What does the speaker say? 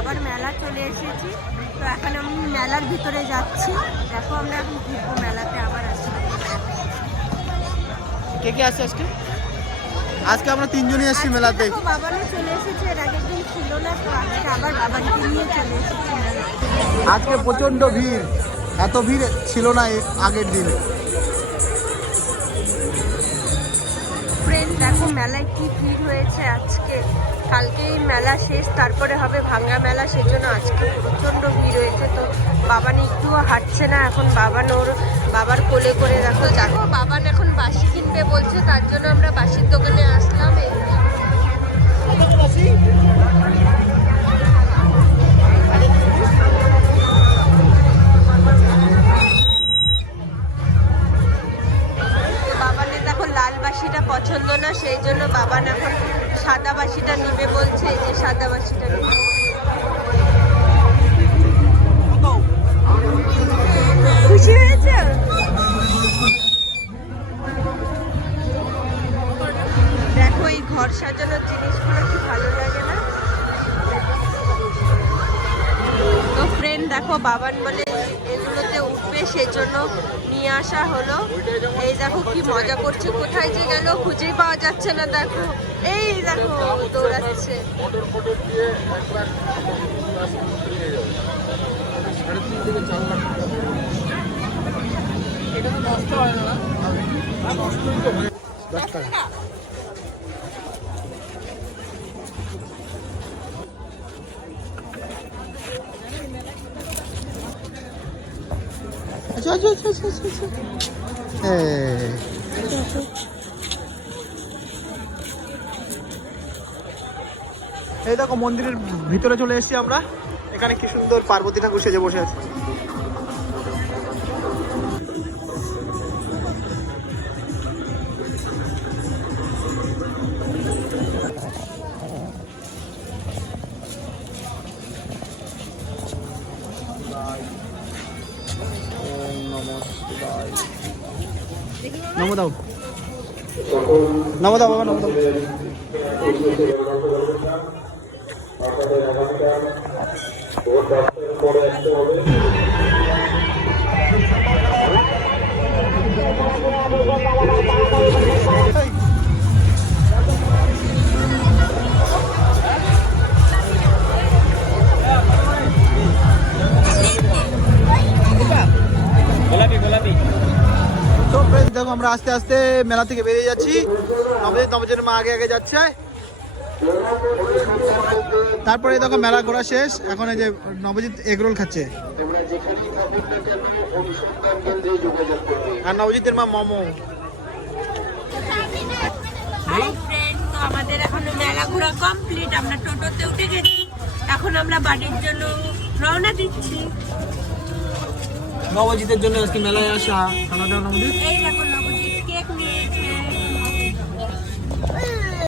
আবার মেলা চলে এসেছি। তো এখন আমি মেলার ভিতরে যাচ্ছি। দেখো আমরা এখন ঘুরবো মেলাতে আবার আসছি কে কে আসছে আজকে? আজকে আমরা তিনজনই আসছি মেলাতে। বাবানও চলে এসেছে এর আগের দিন ছিল না তো আজকে আবার বাবানকে নিয়ে চলে এসেছি আজকে প্রচণ্ড ভিড়। এত ভিড় ছিল না আগের দিনে। দেখো, মেলায় কি ভিড় হয়েছে আজকে। কালকেই মেলা শেষ, তারপরে হবে ভাঙ্গা মেলা, সেজন্য আজকে প্রচণ্ড ভিড় হয়েছে। তো বাবান একটুও হাঁটছে না, এখন বাবান ওর বাবার কোলে করে দেখো। দেখো, বাবান এখন বাসি কিনবে বলছে, তার জন্য আমরা বাসির দোকানে পছন্দ না, সেই জন্য বাবান এখন সাদা বাসিটা নিবে বলছে যে সাদা বাসিটা নিবে হয়েছে? দেখো, এই ঘর সাজানোর জিনিসগুলো ভালো লাগে না? তো ফ্রেন্ড দেখো, বাবান বলে এগুলোতে উঠবে সেজন্য নিয়ে আসা হলো। এই দেখো কি মজা করছে। কোথায় যে গেল খুঁজেই পাওয়া যাচ্ছে না দেখো। এই দেখো দৌড়াচ্ছে। আচ্ছা আচ্ছা আচ্ছা আচ্ছা আচ্ছা, এই। এই দেখো মন্দিরের ভিতরে চলে এসেছি আমরা। এখানে কি সুন্দর পার্বতী ঠাকুর সেজে বসে আছে। নমো দাও। নমো দাও বাবা নমো দাও। তো friends, দেখো আমরা আস্তে আস্তে মেলা থেকে বেরিয়ে যাচ্ছি। নবজিৎ নবজনের মা আগে আগে যাচ্ছে। তারপরে দেখো মেলা ঘোরা শেষ। এখন এই যে নবজিৎ এগরোল খাচ্ছে। আর নবজিতের মা মোমো। আমাদের এখন মেলা ঘোরা কমপ্লিট আমরা টোটোতে উঠে গেছি। এখন আমরা বাড়ির জন্য রওনা দিচ্ছি। নবজিতের জন্য আজকে মেলায় আসা। খানা দাও নবজিৎ। এই দেখো Oh.